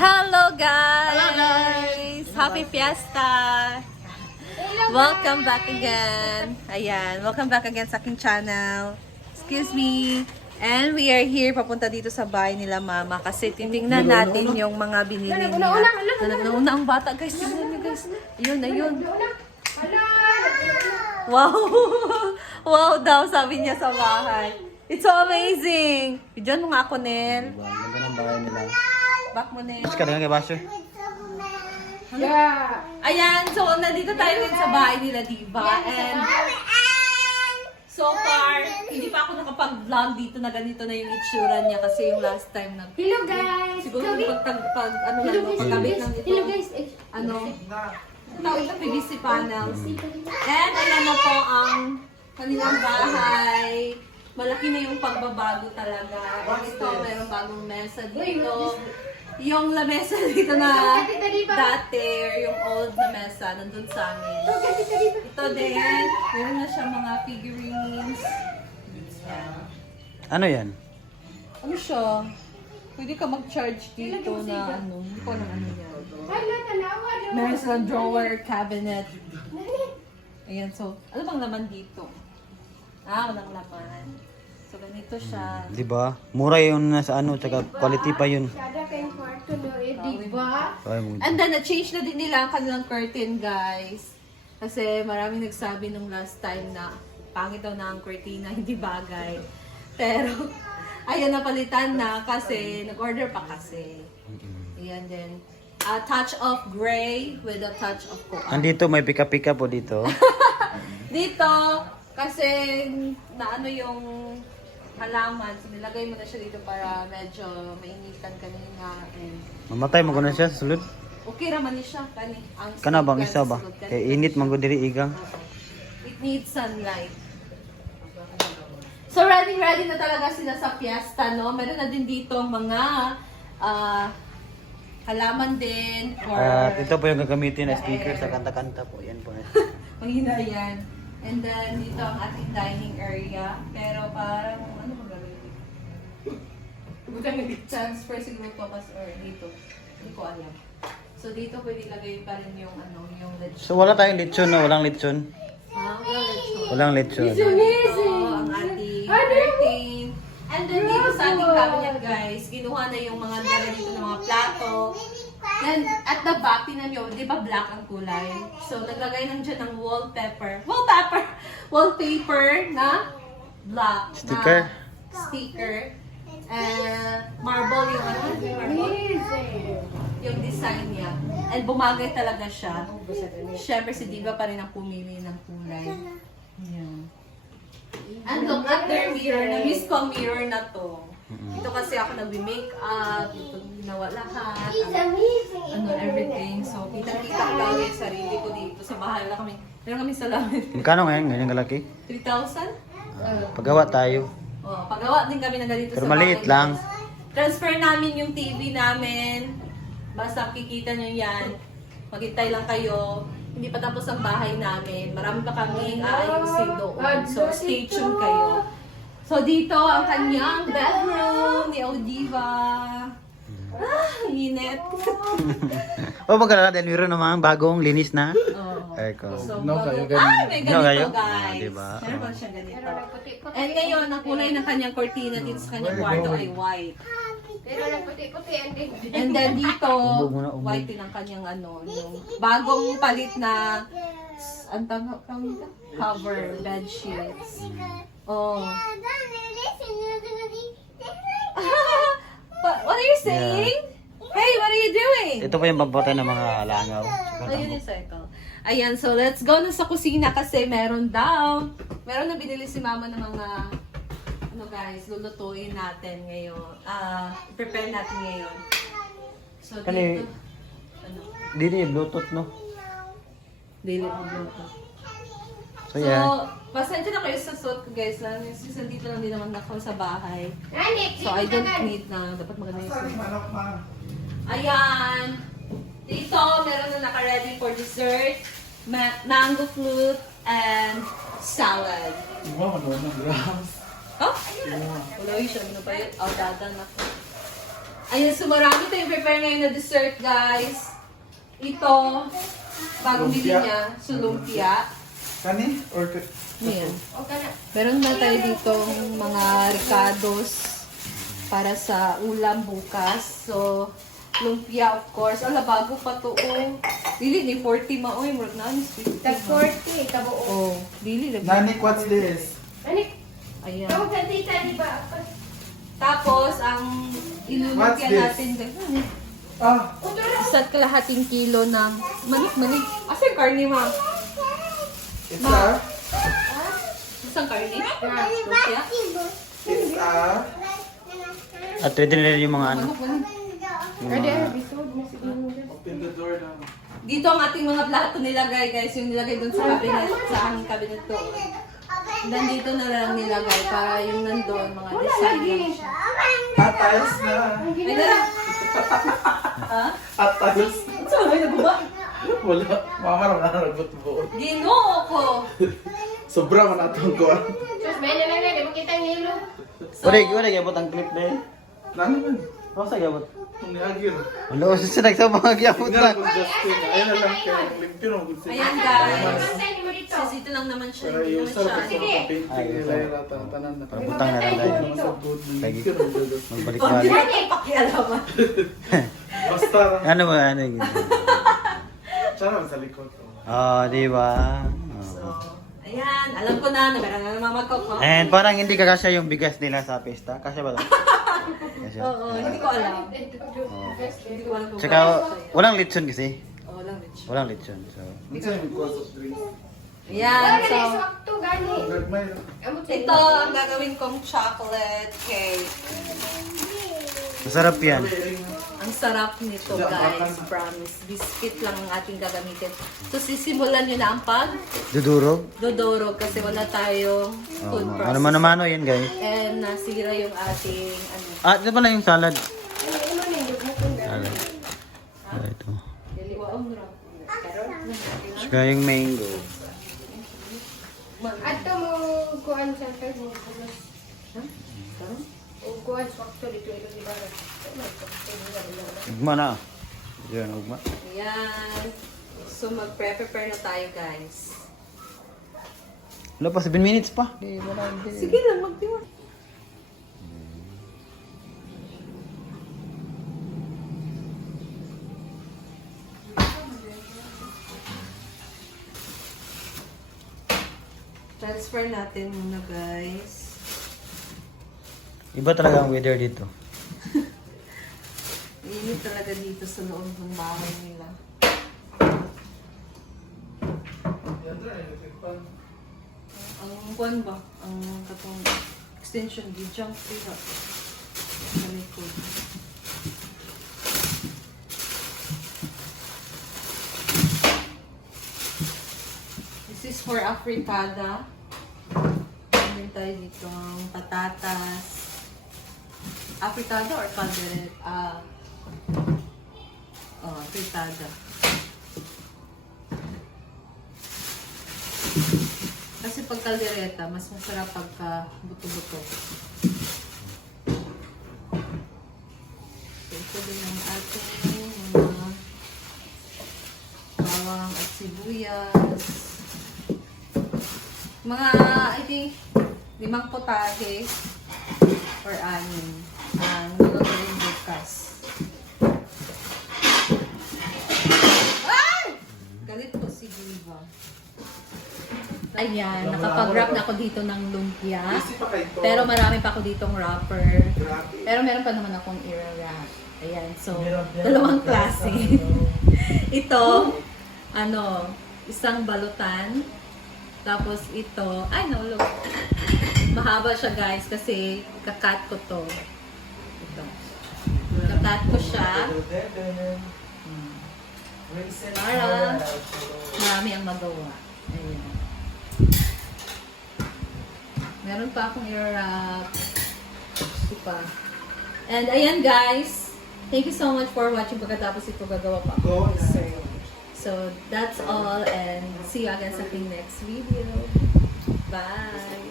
Hello guys! Hello, guys! Happy Fiesta! Welcome back again. Ayan, welcome back again sa aking channel. Excuse me. And we are here, papunta dito sa bahay nila mama kasi titingnan natin yung mga binili niya. Nauna ang bata guys. Tingnan niyo guys. Ayun. Wow! Wow daw, sabi niya sa bahay. It's so amazing! Diyan mo nga ako, Nel. Ganda ng bahay nila. Back mo, Nel. Mas ka rin kay Basher. Yeah. Ayan, so nandito tayo ngayon sa bahay nila, diba? And so far, hindi pa ako nakapag-vlog dito na ganito na yung itsura niya kasi yung last time na... Hello guys. Siguro pagkabit ng ito. Hello guys. Tawag na PVC panels. And ayan na po ang kanilang bahay. Malaki na yung pagbabago talaga. Ito, mayroong bagong mesa dito. Yung lamesa dito na dati, yung old na mesa, nandun sa amin. Ito din, meron na siya mga figurines. Yan. Ano yan? Ano siya? Pwede ka mag-charge dito na ano, hindi ko alam ano yan. Meron silang drawer, cabinet. Ayan, so, ano bang laman dito? Walang laman. So, ganito siya. Di ba? Mura yun na sa ano, tsaka quality pa yun. Diba? Ay, mo- And then, na-change na din nila ang kanilang curtain, guys. Kasi maraming nagsabi nung last time na pangit daw na ang curtina, hindi bagay. Pero, ayan, napalitan na kasi nag-order pa kasi. Ayan din. A touch of gray with a touch of coal. Andito may pika-pika po dito. Dito, kasi naano yung halaman, so nilagay mo na siya dito para medyo mainitan kanina. And Mamatay mo ko na siya sa sulod. okay raman ni siya kani. Ang Kana bang sulod isa ba? sulod kani. Kay init man ko diri igang. It needs sunlight. So ready na talaga sila sa fiesta, no? Meron na din dito mga halaman din or At ito po yung gagamitin na speaker sa kanta-kanta po. Yan po. mahina yan. And then dito ang ating dining area. Pero parang ano ba gagawin? Butang transfer siguro to or dito. Hindi ko alam. So dito pwede ilagay pa rin yung ano, yung lechon. So wala tayong lechon, no? Walang lechon. Walang lechon. Walang lechon. Ito ang ating curtain. And then dito sa ating cabinet guys, kinuha na yung mga dala dito ng mga plato. Then at the back, tinan nyo, di ba black ang kulay? So naglagay lang dyan ng wallpaper na black. Sticker? Na sticker. Marble yung ano? Yung design niya. And bumagay talaga siya. Siyempre si Diva pa rin ang pumili ng kulay. Yan. And look at their mirror. Na-miss ko ang mirror na to. Ito kasi ako nagbi-makeup. Ito ginawa lahat. Everything. So, kita-kita ko lang yung sarili ko dito. Sa bahay lang kami. Meron kami salamin. Magkano ngayon? Ganyan kalaki? 3,000? Paggawa tayo. Pagawa din kami na ganito Pero sa bahay. maliit lang. Transfer namin yung TV namin. Basta kikita nyo yan. Maghintay lang kayo. Hindi pa tapos ang bahay namin. Marami pa kaming aayusin doon. So, stay tuned kayo. So, dito ang kanyang bedroom ni Odiva. Init. Magkala din meron naman bagong linis na. Ay ko. So, No, bago- kayo ganun. may No, kayo? ganito guys. Diba? Meron pa siya ganito. And ngayon, ang kulay ng kanyang cortina dito sa kanyang kwarto ay white. Pero lang puti-puti ang din. And then dito, Umbog muna, umbog. white din ang kanyang ano, yung bagong palit na ang tawag nito? Cover, bed sheets. Oh. What are you saying? Hey, what are you doing? Ito pa yung pampatay ng mga langaw. Oh, unicycle. Ayan, so let's go na sa kusina kasi meron na binili si mama ng mga ano guys, lulutuin natin ngayon. Prepare natin ngayon. So Kani- dito, ano? Dili, Bluetooth, no? Dili ang luto. So, yeah. So, pasensya na kayo sa suot ko guys lang. Since nandito lang din naman ako sa bahay. So, I don't need na. Dapat maganda yung suot. Ayan. Dito, meron na naka-ready for dessert. Mango flute and salad. Wow, ano na grams. Oh? Wala siya. Ano ba yun? Dada na ko. Ayun, so marami tayong prepare ngayon na dessert, guys. Ito, bagong bili Lumpia. niya, sulumpia. Kani? Or Ayan. Okay na. Meron na tayo dito mga ricados para sa ulam bukas. So, lumpia of course. Ala, bago pa to. Oh. Dili ni 40 maoy. Murag na ni 50. Tag 40, kabuo. Oh, dili lagi. Nani, what's this? Anik, Ayan. tawag ka tita, di ba? Tapos, ang What's ilulumpia this? natin guys. Ah, Isa't kalahating kilo ng manik. Asa yung karne, ma? it's a, Isang karne? Lumpia? it's a, At pwede na rin yung mga ano. Manik. Ready, episode mo siguro. open the door na. Dito ang ating mga plato nilagay, guys. Yung nilagay dun sa cabinet, sa aming cabinet doon. Nandito na lang nilagay para yung nandun, mga design lang siya. At tiles na. Ay, nara! Ha? At tiles. Saan ba naguba? Wala. Mama naman na nagbot-buot. Ginoo ko! Sobra man atong kuwan. Sus, may nalang na, di mo kita ang hilo. Wala gyapon ang clip dahil. Nani man? Ako sa gyapon. Ang niagir. Wala ko sa nagsabang gyapon Tingnan na. ko Justin. Ayun na lang kaya limpyo na kung sino. Ayan, guys. Saan mo dito? Sis, ito lang naman siya. Para Hindi yung naman sarap siya. sa Sige. mga painting nila yung tanan na. Para butang na lang tayo. Naman sa good. Lagi. Limpyo na kung Justin. Magbalik Oh, di balik. ba niya ipakialaman? Basta lang. Ano ba ano yun? Siya naman sa likod. Oh, di ba? So, Oh. ayan. Alam ko na. Meron na naman magkoko. And parang hindi kakasya yung bigas nila sa pista. Kasya ba 'to? Kasya. Oo, hindi ko alam. Oh. Hindi ko alam kung Tsaka walang lechon kasi. Oo, walang rich. Walang lechon. So, Minsan yung cause of drinks. Ayan, Wala so, na, swakto, gani. Nagmay. Amot sa ito ang gagawin kong chocolate cake. masarap yan. Ang sarap nito, guys. Promise. Biscuit lang ang ating gagamitin. So, sisimulan nyo na ang Dudurog. pag-dodoro kasi wala tayong Oh, food ano processor. mano-mano yan, guys. And nasira yung ating, ano, Ah, ito pala yung salad. Ano na yung mukong gani. Salad. Ah, ito. diliwaong rap. Tsaka yung mango. Ato mo kuan sa Facebook. Ha? Karon? O kuan swakto dito ito di ba? Ugma na. Yan, ugma. Ayan. So, mag-prepare na tayo, guys. Wala pa, 7 minutes pa. Di, wala, di. Sige lang, magdiwa. Transfer natin muna, guys. Iba talaga ang weather dito. Init talaga dito sa loob ng bahay nila. Ang kuwan ba? Ang katong extension, di jump free ha. Sa likod. This is for afritada. Meron tayo dito ang patatas. Afritada or caldereta? Afritada. Kasi pag caldereta, mas masarap pagka buto-buto. So, ito din ang ating mga bawang at sibuyas. Mga, I think, 5 potahe or 6 ang gagawin bukas. Ay! Galit po si Diva. Ayan, nakapag-wrap na ako dito ng lumpia. Easy pa kayo to. Pero marami pa ako ditong wrapper. Grabe. Pero meron pa naman akong i-wrap. Ayan, so, dalawang klase. Ito, isang balutan. Tapos ito, ay no, look. Mahaba siya guys kasi kakat ko to. Ito. Kakat ko siya. Para marami ang magawa. Ayan. Meron pa akong i-wrap. Ito pa. And ayan guys. Thank you so much for watching. Pagkatapos ito gagawa pa ako. So that's all and see you again sa ating next video. Bye!